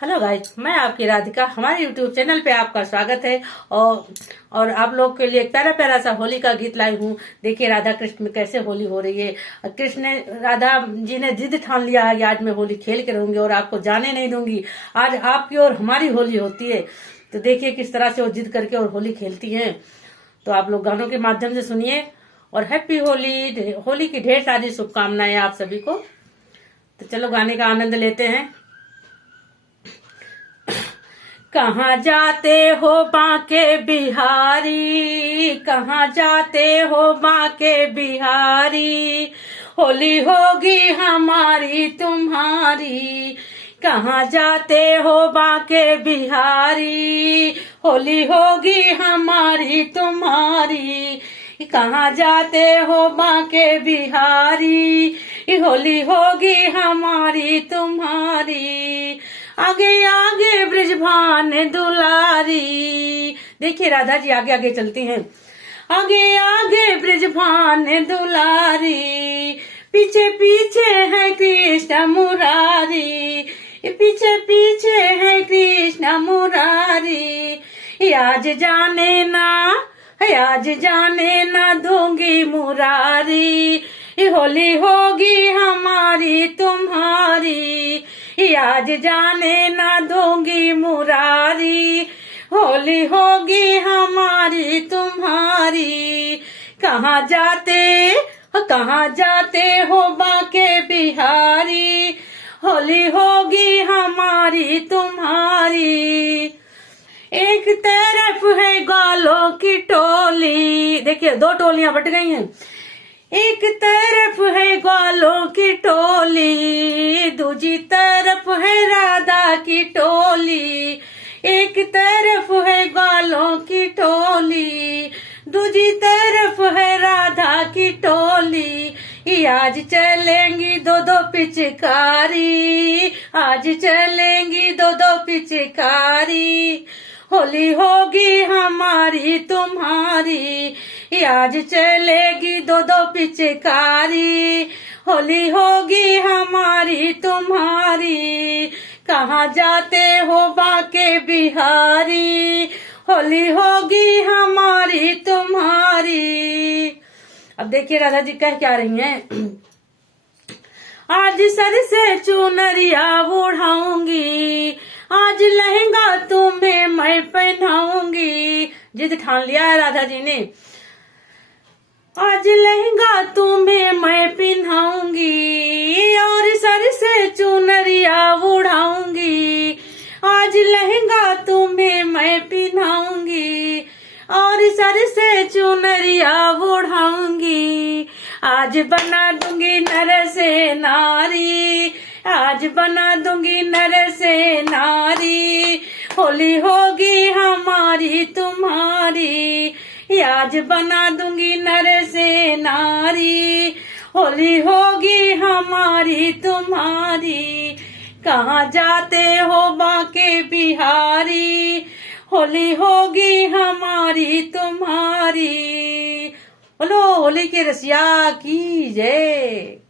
Hello guys, मैं आपकी राधिका। हमारे यूट्यूब चैनल पे आपका स्वागत है। और आप लोग के लिए एक प्यारा प्यारा सा होली का गीत लाई हूँ। देखिए राधा कृष्ण में कैसे होली हो रही है। राधा जी ने जिद ठान लिया है कि आज मैं होली खेल के रहूंगी और आपको जाने नहीं दूंगी। आज आपकी और हमारी होली होती है। तो देखिए किस तरह से वो जिद करके और होली खेलती है। तो आप लोग गानों के माध्यम से सुनिए और हैप्पी होली। होली की ढेर सारी शुभकामनाएं आप सभी को। तो चलो गाने का आनंद लेते हैं। कहाँ जाते हो बांके बिहारी, कहाँ जाते हो बांके बिहारी, होली होगी हमारी तुम्हारी। कहाँ जाते हो बांके बिहारी, होली होगी हमारी तुम्हारी। कहाँ जाते हो बांके बिहारी, होली होगी हमारी तुम्हारी। आगे आगे ब्रिजभान दुलारी। देखिए राधा जी आगे आगे चलती हैं। आगे आगे ब्रिजभान दुलारी, पीछे पीछे है कृष्ण मुरारी, पीछे पीछे है कृष्ण मुरारी। आज जाने ना, आज जाने ना दूंगी मुरारी, होली होगी हमारी तुम्हारी। आज जाने ना दूंगी मुरारी, होली होगी हमारी तुम्हारी। कहाँ जाते हो बांके बिहारी, होली होगी हमारी तुम्हारी। एक तरफ है ग्वालों की टोली, देखिए दो टोलियां बट गई हैं। एक तरफ है ग्वालों की टोली, दूजी तरफ है राधा की टोली। एक तरफ है ग्वालों की टोली, दूजी तरफ है राधा की टोली। आज चलेंगी दो दो पिचकारी, आज चलेंगी दो दो पिचकारी, होली होगी हमारी तुम्हारी। आज चलेगी दो दो पिचकारी, होली होगी हमारी तुम्हारी। कहाँ जाते हो बांके बिहारी, होली होगी हमारी तुम्हारी। अब देखिए राधा जी कह क्या रही हैं। आज सर से चुनरिया ओढ़ाऊंगी, आज लहंगा तुम्हें मैं पहनाऊंगी। जिद ठान लिया है राधा जी ने। आज लहंगा तुम्हें मैं पहनाऊंगी और सर से चुनरिया ओढ़ाऊंगी। आज लहंगा तुम्हें मैं पहनाऊंगी और सर से चुनरिया ओढ़ाऊंगी। आज बना दूंगी नर से नारी, आज बना दूंगी नर से नारी, होली होगी हमारी तुम्हारी। आज बना दूंगी नर से नारी, होली होगी हमारी तुम्हारी। कहाँ जाते हो बांके बिहारी, होली होगी हमारी तुम्हारी। बोलो होली के रसिया की जय।